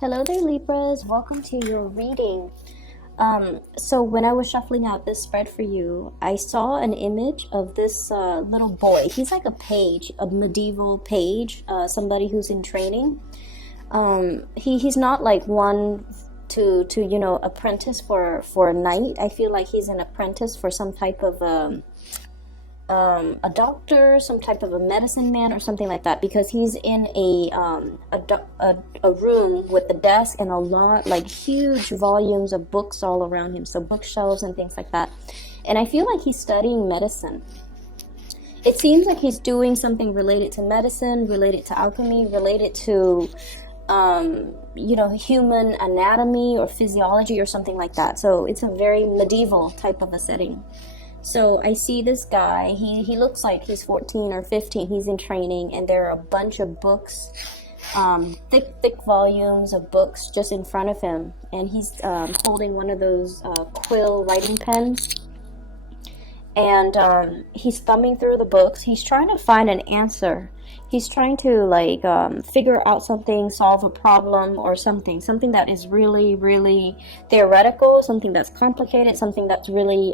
Hello there, Libras. Welcome to your reading. So when I was shuffling out this spread for you, I saw an image of this little boy. He's like a page, a medieval page, somebody who's in training. He's not like one to apprentice for a knight. I feel like he's an apprentice for some type of a doctor, some type of a medicine man, or something like that, because he's in a room with a desk and a lot, like huge volumes of books all around him, so bookshelves and things like that. And I feel like he's studying medicine. It seems like he's doing something related to medicine, related to alchemy, related to human anatomy or physiology or something like that. So it's a very medieval type of a setting. So I see this guy, he looks like he's 14 or 15, he's in training, and there are a bunch of books, thick volumes of books just in front of him, and he's holding one of those quill writing pens, and he's thumbing through the books. He's trying to find an answer. He's trying to figure out something, solve a problem or something that is really, really theoretical, something that's complicated, something that's really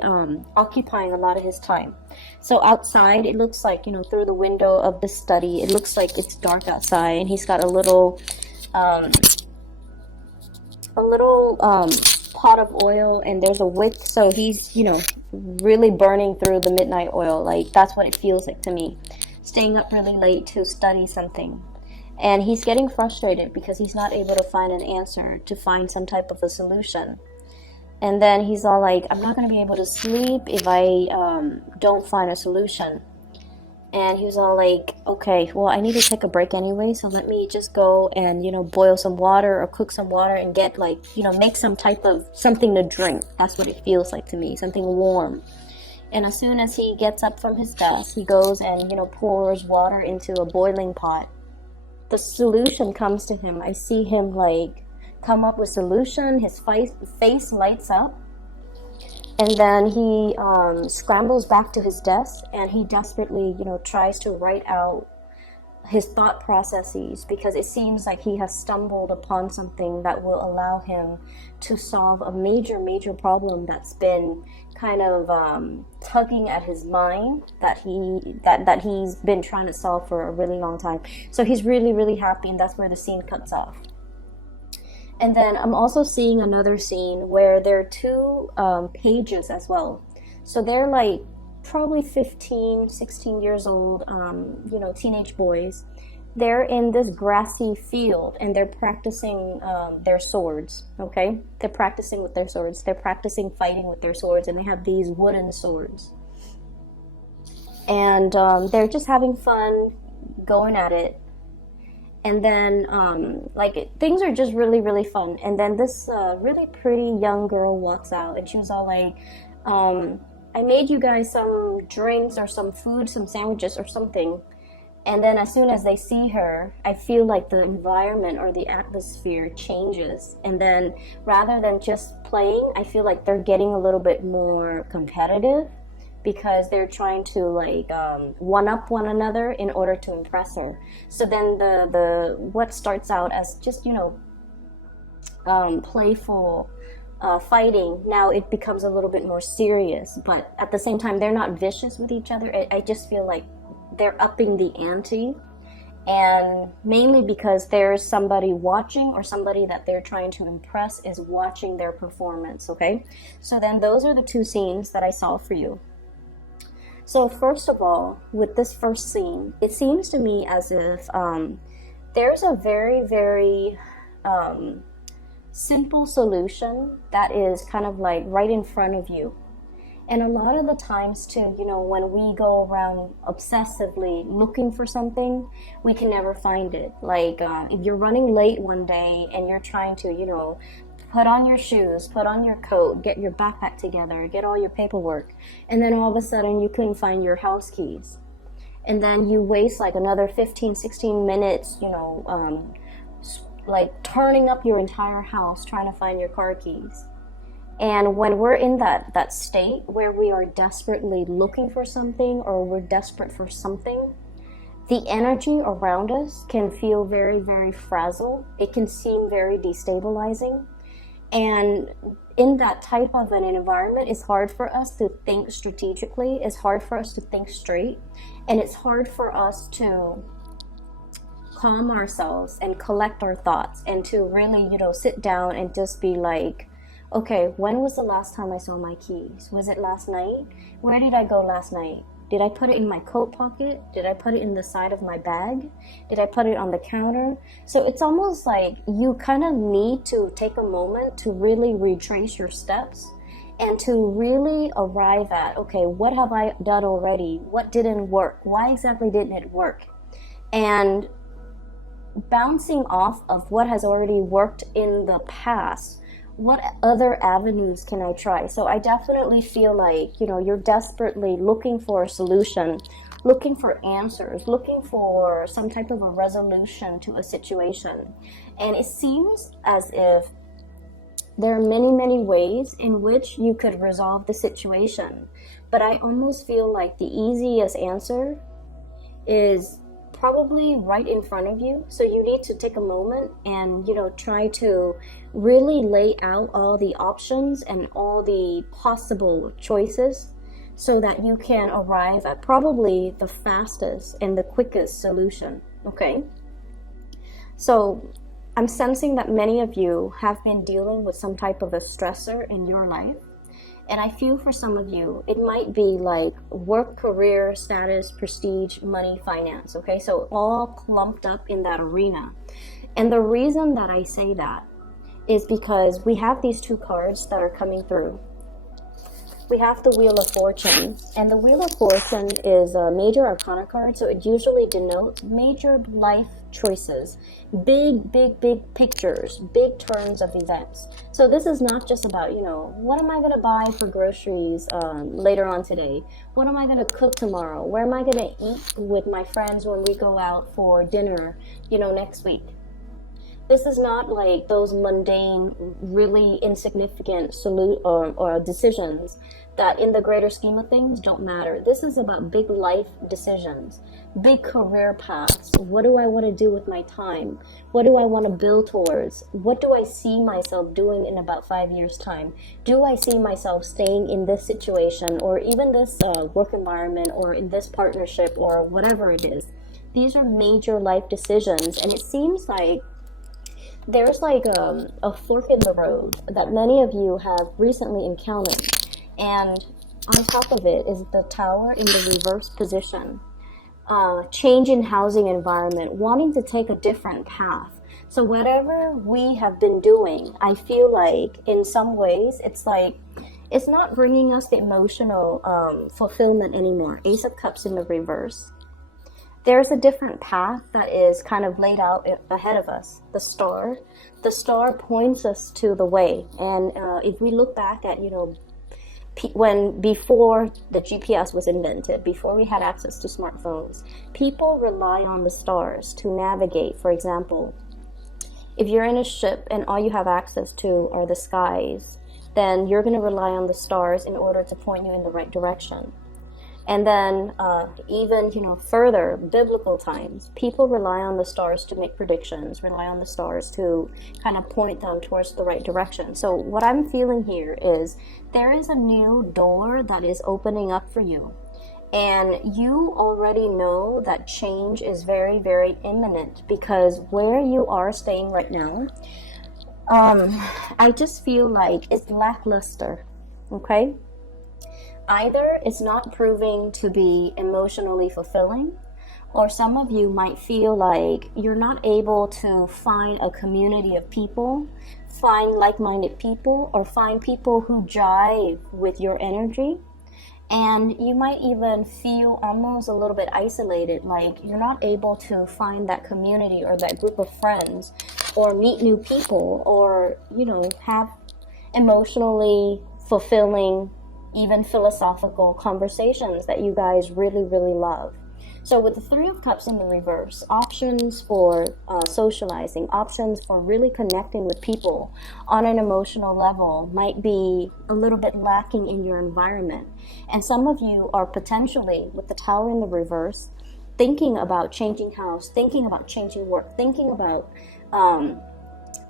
occupying a lot of his time. So outside, it looks like, through the window of the study, it looks like it's dark outside, and he's got a little pot of oil, and there's a wick, so he's, really burning through the midnight oil. Like, that's what it feels like to me. Staying up really late to study something, and he's getting frustrated because he's not able to find an answer, to find some type of a solution. And then he's all like, I'm not going to be able to sleep if I don't find a solution. And he was all like, okay, well, I need to take a break anyway, so let me just go and boil some water or cook some water and get make some type of something to drink. That's what it feels like to me, something warm. And as soon as he gets up from his desk, he goes and, pours water into a boiling pot. The solution comes to him. I see him, come up with solution. His face lights up. And then he scrambles back to his desk, and he desperately, tries to write out his thought processes, because it seems like he has stumbled upon something that will allow him to solve a major problem that's been kind of tugging at his mind, that he's been trying to solve for a really long time. So he's really happy, and that's where the scene cuts off. And then I'm also seeing another scene where there are two pages as well. So they're like probably 15, 16 years old, teenage boys. They're in this grassy field, and they're practicing their swords, okay? They're practicing with their swords. They're practicing fighting with their swords, and they have these wooden swords. And they're just having fun going at it. And then, things are just really fun. And then this really pretty young girl walks out, and she was all like, I made you guys some drinks or some food, some sandwiches or something. And then as soon as they see her, I feel like the environment or the atmosphere changes. And then rather than just playing, I feel like they're getting a little bit more competitive, because they're trying to one-up one another in order to impress her. So then the what starts out as just playful fighting, now it becomes a little bit more serious. But at the same time, they're not vicious with each other. I just feel like they're upping the ante, and mainly because there's somebody watching, or somebody that they're trying to impress is watching their performance, okay? So then those are the two scenes that I saw for you. So first of all, with this first scene, it seems to me as if there's a very simple solution that is kind of like right in front of you. And a lot of the times too, when we go around obsessively looking for something, we can never find it. Like if you're running late one day and you're trying to, put on your shoes, put on your coat, get your backpack together, get all your paperwork, and then all of a sudden you couldn't find your house keys. And then you waste like another 15, 16 minutes, turning up your entire house trying to find your car keys. And when we're in that state where we are desperately looking for something, or we're desperate for something, the energy around us can feel very, very fragile. It can seem very destabilizing. And in that type of an environment, it's hard for us to think strategically. It's hard for us to think straight. And it's hard for us to calm ourselves and collect our thoughts and to really, sit down and just be like, okay, when was the last time I saw my keys? Was it last night? Where did I go last night? Did I put it in my coat pocket? Did I put it in the side of my bag? Did I put it on the counter? So it's almost like you kind of need to take a moment to really retrace your steps and to really arrive at, okay, what have I done already? What didn't work? Why exactly didn't it work? And bouncing off of what has already worked in the past, what other avenues can I try? So I definitely feel like, you're desperately looking for a solution, looking for answers, looking for some type of a resolution to a situation. And it seems as if there are many, many ways in which you could resolve the situation. But I almost feel like the easiest answer is probably right in front of you. So you need to take a moment and, try to really lay out all the options and all the possible choices so that you can arrive at probably the fastest and the quickest solution. Okay. So I'm sensing that many of you have been dealing with some type of a stressor in your life. And I feel for some of you, it might be like work, career, status, prestige, money, finance, okay? So all clumped up in that arena. And the reason that I say that is because we have these two cards that are coming through. We have the Wheel of Fortune, and the Wheel of Fortune is a major arcana card, so it usually denotes major life choices, big pictures, big turns of events. So this is not just about, what am I going to buy for groceries later on today? What am I going to cook tomorrow? Where am I going to eat with my friends when we go out for dinner, next week? This is not like those mundane, really insignificant or decisions that in the greater scheme of things don't matter. This is about big life decisions, big career paths. What do I want to do with my time? What do I want to build towards? What do I see myself doing in about 5 years' time? Do I see myself staying in this situation or even this work environment or in this partnership or whatever it is? These are major life decisions, and it seems like there's like a fork in the road that many of you have recently encountered. And on top of it is the Tower in the reverse position. Change in housing environment, wanting to take a different path. So whatever we have been doing, I feel like in some ways it's like it's not bringing us the emotional fulfillment anymore. Ace of Cups in the reverse. There's a different path that is kind of laid out ahead of us. The star points us to the way. And if we look back at, before the GPS was invented, before we had access to smartphones, people rely on the stars to navigate. For example, if you're in a ship and all you have access to are the skies, then you're going to rely on the stars in order to point you in the right direction. And then even, further, biblical times, people rely on the stars to make predictions, rely on the stars to kind of point them towards the right direction. So what I'm feeling here is there is a new door that is opening up for you. And you already know that change is very, very imminent because where you are staying right now, I just feel like it's lackluster, okay? Either it's not proving to be emotionally fulfilling, or some of you might feel like you're not able to find a community of people, find like-minded people, or find people who jive with your energy. And you might even feel almost a little bit isolated, like you're not able to find that community or that group of friends or meet new people or, have emotionally fulfilling even philosophical conversations that you guys really, really love. So with the Three of Cups in the reverse, options for socializing, options for really connecting with people on an emotional level might be a little bit lacking in your environment. And some of you are potentially, with the Tower in the reverse, thinking about changing house, thinking about changing work, thinking about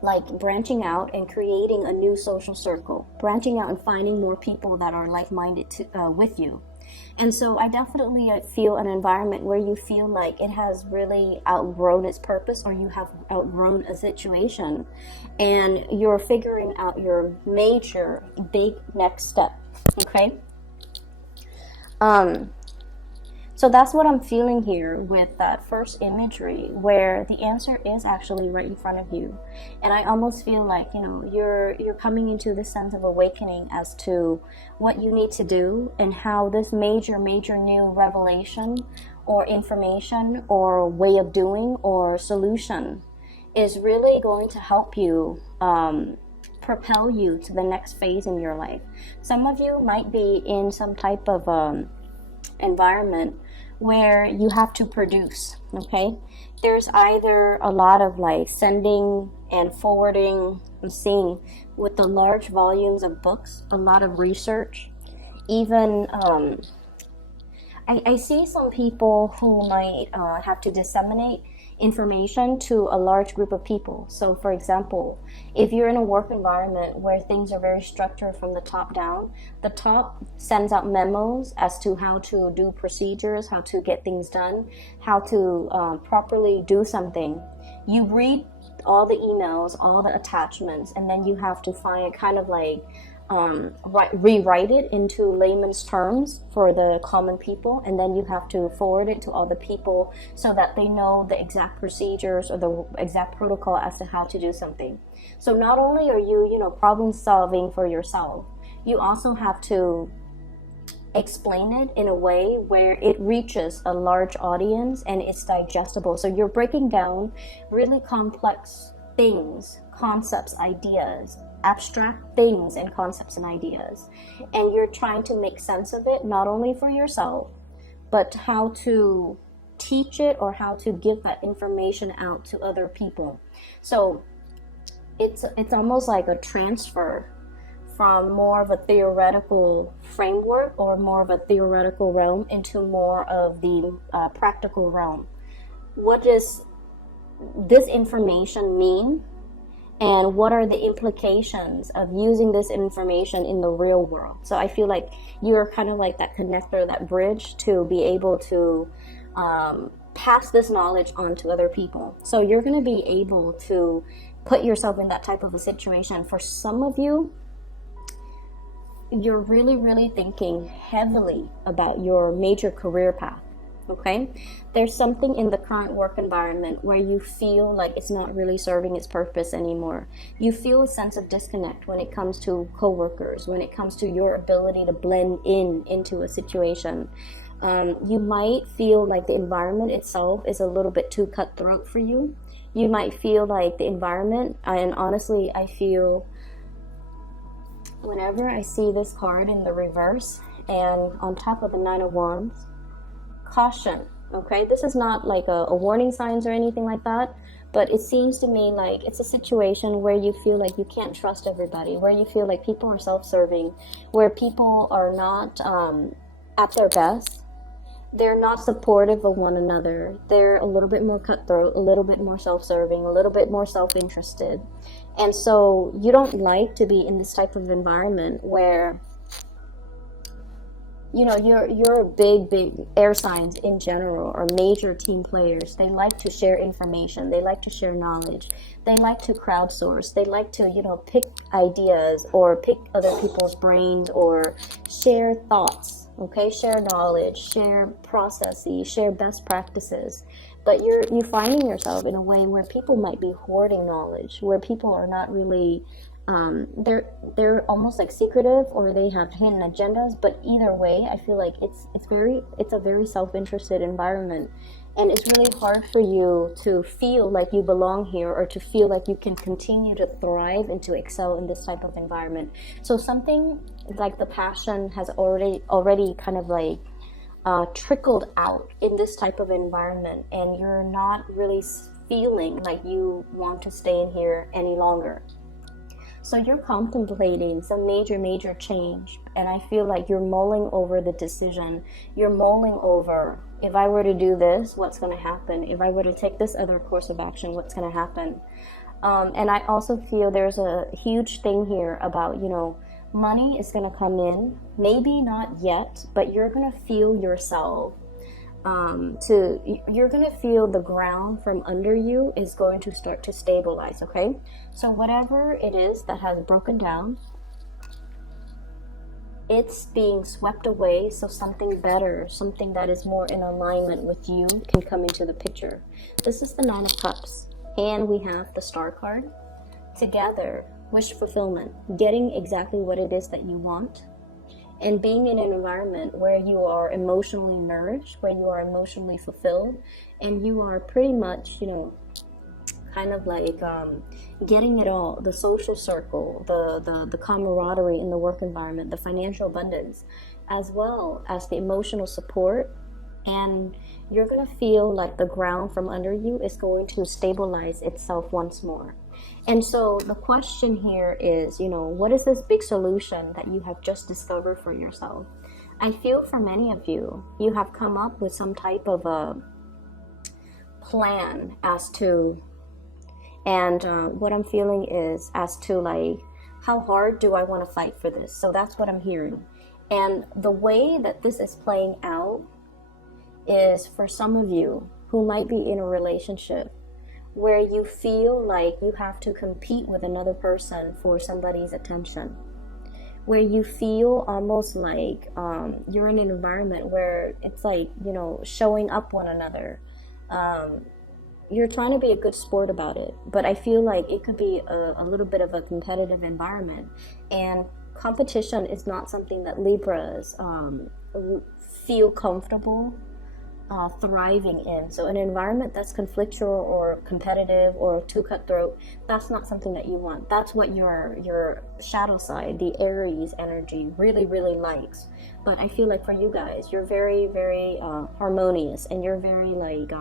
like branching out and creating a new social circle, branching out and finding more people that are like-minded with you. And so I definitely feel an environment where you feel like it has really outgrown its purpose, or you have outgrown a situation, and you're figuring out your major big next step. Okay. So that's what I'm feeling here with that first imagery, where the answer is actually right in front of you. And I almost feel like, you know, you're coming into this sense of awakening as to what you need to do, and how this major new revelation or information or way of doing or solution is really going to help you propel you to the next phase in your life. Some of you might be in some type of environment where you have to produce. Okay, there's either a lot of like sending and forwarding. I'm seeing with the large volumes of books, a lot of research. Even I see some people who might have to disseminate information to a large group of people. So for example, if you're in a work environment where things are very structured from the top down, the top sends out memos as to how to do procedures, how to get things done, how to properly do something. You read all the emails, all the attachments, and then you have to find kind of like rewrite it into layman's terms for the common people, and then you have to forward it to all the people so that they know the exact procedures or the exact protocol as to how to do something. So not only are you, you know, problem solving for yourself, you also have to explain it in a way where it reaches a large audience and it's digestible. So you're breaking down really complex things, concepts, ideas, abstract things and concepts and ideas, and you're trying to make sense of it, not only for yourself, but how to teach it or how to give that information out to other people. So it's almost like a transfer from more of a theoretical framework or more of a theoretical realm into more of the practical realm. What does this information mean? And what are the implications of using this information in the real world? So I feel like you're kind of like that connector, that bridge to be able to pass this knowledge on to other people. So you're going to be able to put yourself in that type of a situation. For some of you, you're really thinking heavily about your major career path. Okay, there's something in the current work environment where you feel like it's not really serving its purpose anymore. You feel a sense of disconnect when it comes to coworkers, when it comes to your ability to blend into a situation. You might feel like the environment itself is a little bit too cutthroat for you. You might feel like the environment, and honestly, I feel whenever I see this card in the reverse and on top of the Nine of Wands, caution. Okay, this is not like a warning signs or anything like that, but it seems to me like it's a situation where you feel like you can't trust everybody, where you feel like people are self-serving, where people are not at their best. They're not supportive of one another. They're a little bit more cutthroat, a little bit more self-serving, a little bit more self-interested. And so you don't like to be in this type of environment where, you know, you're big air signs in general, or major team players. They like to share information. They like to share knowledge. They like to crowdsource. They like to, you know, pick ideas or pick other people's brains or share thoughts. Okay, share knowledge, share processes, share best practices. But you're finding yourself in a way where people might be hoarding knowledge, where people are not really they're almost like secretive, or they have hidden agendas. But either way, I feel like it's a very self-interested environment, and it's really hard for you to feel like you belong here, or to feel like you can continue to thrive and to excel in this type of environment. So something like the passion has already kind of like trickled out in this type of environment, and you're not really feeling like you want to stay in here any longer. So you're contemplating some major change, and I feel like you're mulling over the decision. You're mulling over If I were to do this, what's going to happen? If I were to take this other course of action, what's going to happen? And I also feel there's a huge thing here about, money is going to come in, maybe not yet, but you're going to feel yourself you're going to feel the ground from under you is going to start to stabilize, okay? So whatever it is that has broken down, it's being swept away, so something better, something that is more in alignment with you can come into the picture. This is the Nine of Cups, and we have the Star card. Together, wish fulfillment, getting exactly what it is that you want, and being in an environment where you are emotionally nourished, where you are emotionally fulfilled, and you are pretty much, kind of like getting it all, the social circle, the camaraderie in the work environment, the financial abundance, as well as the emotional support. And you're going to feel like the ground from under you is going to stabilize itself once more. And so the question here is, what is this big solution that you have just discovered for yourself? I feel for many of you, you have come up with some type of a plan as to, and what I'm feeling is as to like, how hard do I want to fight for this? So that's what I'm hearing. And the way that this is playing out is for some of you who might be in a relationship where you feel like you have to compete with another person for somebody's attention, where you feel almost like you're in an environment where it's like, showing up one another. You're trying to be a good sport about it, but I feel like it could be a little bit of a competitive environment, and competition is not something that Libras feel comfortable thriving in. So an environment that's conflictual or competitive or too cutthroat, that's not something that you want. That's what your shadow side, the Aries energy, really, really likes. But I feel like for you guys, you're very, very harmonious, and you're very like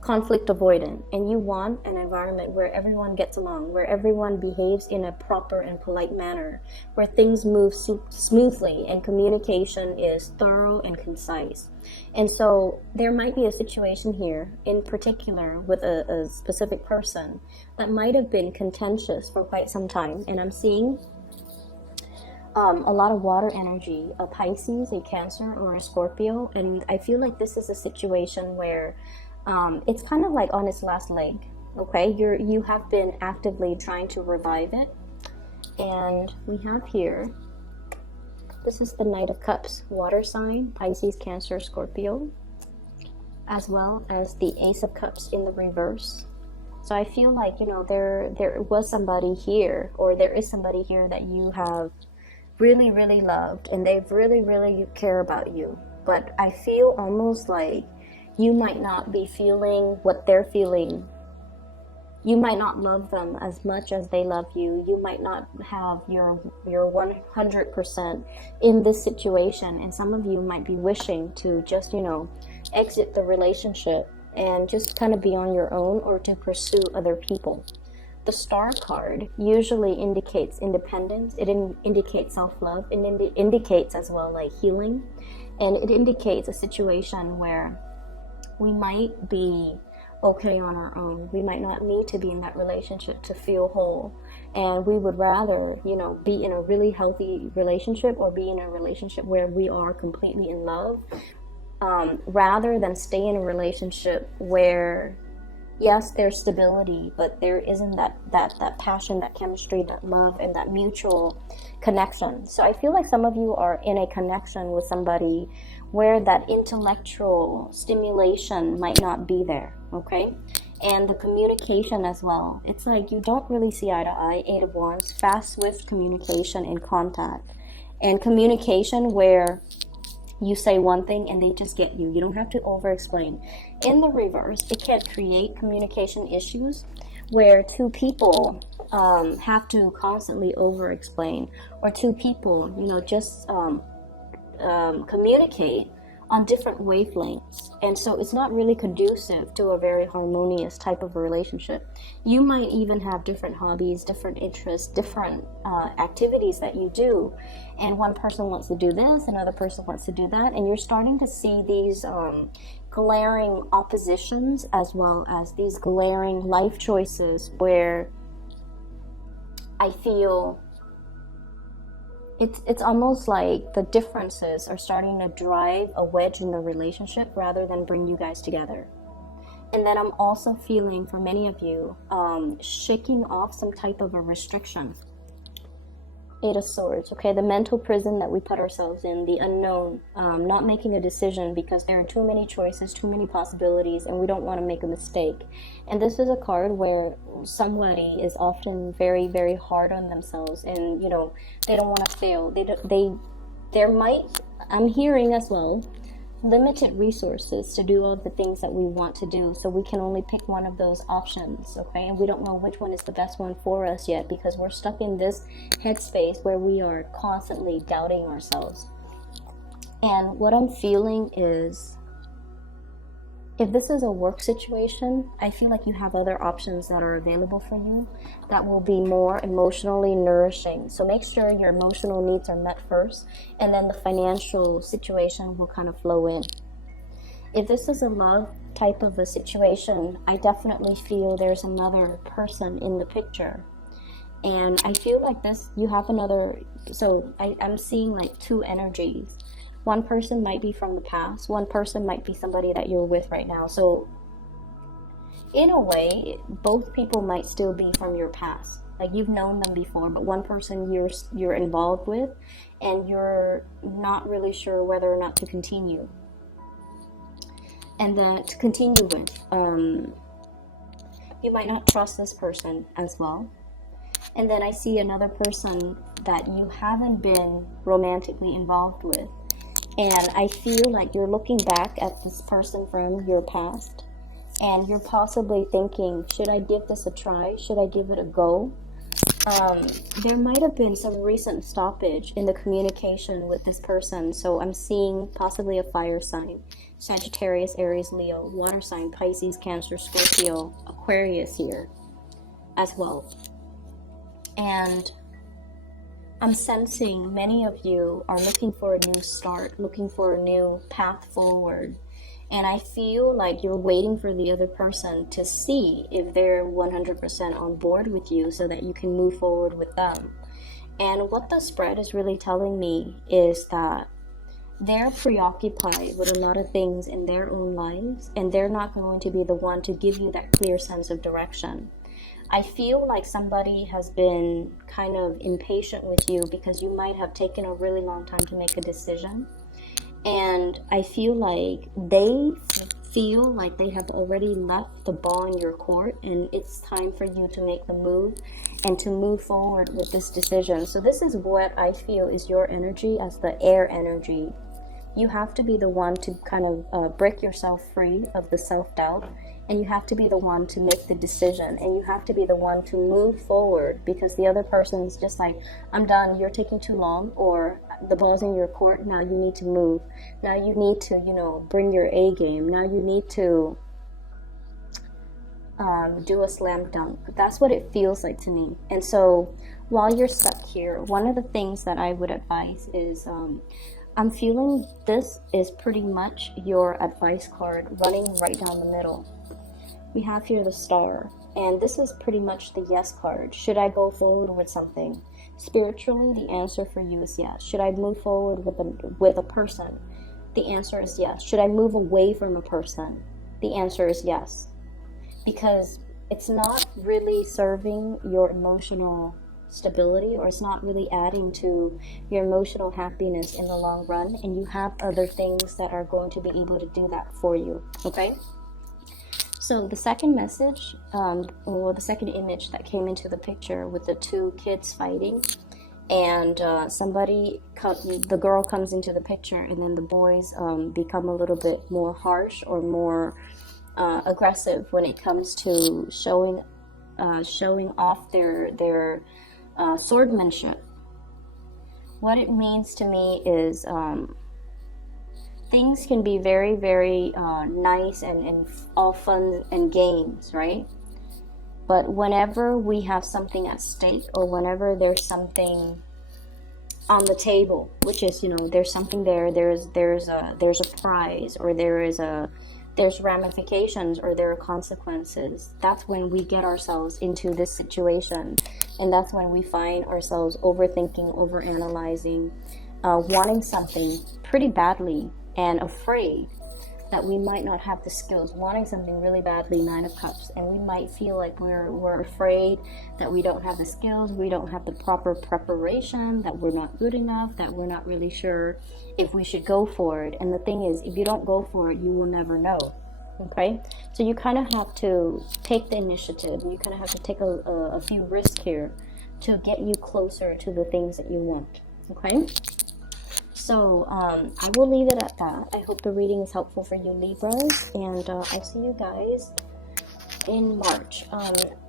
conflict avoidant, and you want an environment where everyone gets along, where everyone behaves in a proper and polite manner, where things move smoothly and communication is thorough and concise. And so there might be a situation here in particular with a specific person that might have been contentious for quite some time, and I'm seeing a lot of water energy, a Pisces, a Cancer, or a Scorpio. And I feel like this is a situation where it's kind of like on its last leg, okay? You have been actively trying to revive it. And we have here, this is the Knight of Cups, water sign, Pisces, Cancer, Scorpio, as well as the Ace of Cups in the reverse. So I feel like, there was somebody here, or there is somebody here that you have really, really loved, and they really, really care about you. But I feel almost like you might not be feeling what they're feeling. You might not love them as much as they love you. You might not have your 100% in this situation. And some of you might be wishing to just, exit the relationship and just kind of be on your own, or to pursue other people. The Star card usually indicates independence. It indicates self-love. It indicates as well like healing. And it indicates a situation where we might be okay on our own. We might not need to be in that relationship to feel whole. And we would rather, be in a really healthy relationship, or be in a relationship where we are completely in love, rather than stay in a relationship where, yes, there's stability, but there isn't that passion, that chemistry, that love, and that mutual connection. So I feel like some of you are in a connection with somebody where that intellectual stimulation might not be there, okay? And the communication as well. It's like you don't really see eye to eye. 8 of Wands, fast, swift communication and contact. And communication where you say one thing and they just get you. You don't have to over-explain. In the reverse, it can create communication issues where two people have to constantly over-explain, or two people, just communicate on different wavelengths, and so it's not really conducive to a very harmonious type of a relationship. You might even have different hobbies, different interests, different activities that you do, and one person wants to do this, another person wants to do that, and you're starting to see these glaring oppositions, as well as these glaring life choices where I feel it's almost like the differences are starting to drive a wedge in the relationship rather than bring you guys together. And then I'm also feeling, for many of you, shaking off some type of a restriction. Eight of Swords, okay, the mental prison that we put ourselves in, the unknown, not making a decision because there are too many choices, too many possibilities, and we don't want to make a mistake. And this is a card where somebody is often very, very hard on themselves, and you know, they don't want to fail. There might, I'm hearing as well, limited resources to do all the things that we want to do, so we can only pick one of those options, okay? And we don't know which one is the best one for us yet, because we're stuck in this headspace where we are constantly doubting ourselves. And what I'm feeling is, if this is a work situation, I feel like you have other options that are available for you that will be more emotionally nourishing. So make sure your emotional needs are met first, and then the financial situation will kind of flow in. If this is a love type of a situation, I definitely feel there's another person in the picture. And I feel like this, you have another, so I'm seeing like two energies. One person might be from the past. One person might be somebody that you're with right now. So in a way, both people might still be from your past. Like you've known them before, but one person you're involved with, and you're not really sure whether or not to continue. And to continue with, you might not trust this person as well. And then I see another person that you haven't been romantically involved with. And I feel like you're looking back at this person from your past, and you're possibly thinking, should I give this a try? Should I give it a go? There might have been some recent stoppage in the communication with this person. So I'm seeing possibly a fire sign, Sagittarius, Aries, Leo, water sign, Pisces, Cancer, Scorpio, Aquarius here as well. And I'm sensing many of you are looking for a new start, looking for a new path forward. And I feel like you're waiting for the other person to see if they're 100% on board with you so that you can move forward with them. And what the spread is really telling me is that they're preoccupied with a lot of things in their own lives, and they're not going to be the one to give you that clear sense of direction. I feel like somebody has been kind of impatient with you because you might have taken a really long time to make a decision. And I feel like they feel like they have already left the ball in your court, and it's time for you to make the move and to move forward with this decision. So this is what I feel is your energy as the air energy. You have to be the one to kind of break yourself free of the self-doubt. And you have to be the one to make the decision, and you have to be the one to move forward, because the other person's just like, I'm done, you're taking too long, or the ball's in your court, now you need to move. Now you need to, bring your A game. Now you need to do a slam dunk. That's what it feels like to me. And so while you're stuck here, one of the things that I would advise is, I'm feeling this is pretty much your advice card running right down the middle. We have here the Star, and this is pretty much the yes card. Should I go forward with something? Spiritually, the answer for you is yes. Should I move forward with a person? The answer is yes. Should I move away from a person? The answer is yes. Because it's not really serving your emotional stability, or it's not really adding to your emotional happiness in the long run, and you have other things that are going to be able to do that for you, okay? So the second message, or the second image that came into the picture with the two kids fighting, and the girl comes into the picture, and then the boys become a little bit more harsh or more aggressive when it comes to showing off their swordsmanship. What it means to me is things can be very, very nice and all fun and games, right? But whenever we have something at stake, or whenever there's something on the table, which is, there's something there, there's a prize, or there's ramifications, or there are consequences, that's when we get ourselves into this situation. And that's when we find ourselves overthinking, overanalyzing, wanting something pretty badly, and afraid that we might not have the skills, wanting something really badly, Nine of Cups, and we might feel like we're afraid that we don't have the skills, we don't have the proper preparation, that we're not good enough, that we're not really sure if we should go for it. And the thing is, if you don't go for it, you will never know. Okay, so you kind of have to take the initiative. You kind of have to take a few risks here to get you closer to the things that you want. Okay, so I will leave it at that. I hope the reading is helpful for you, Libras, and I'll see you guys in March.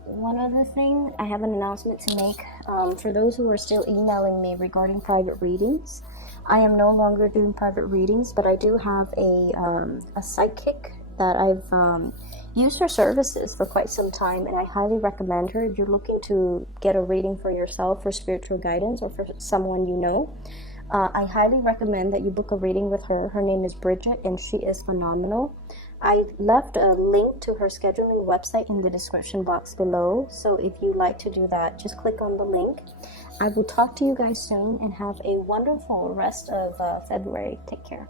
One other thing, I have an announcement to make for those who are still emailing me regarding private readings. I am no longer doing private readings, but I do have a psychic that I've used her services for quite some time, and I highly recommend her if you're looking to get a reading for yourself, for spiritual guidance, or for someone you know. I highly recommend that you book a reading with her. Her name is Bridget, and she is phenomenal. I left a link to her scheduling website in the description box below, so if you'd like to do that, just click on the link. I will talk to you guys soon, and have a wonderful rest of February. Take care.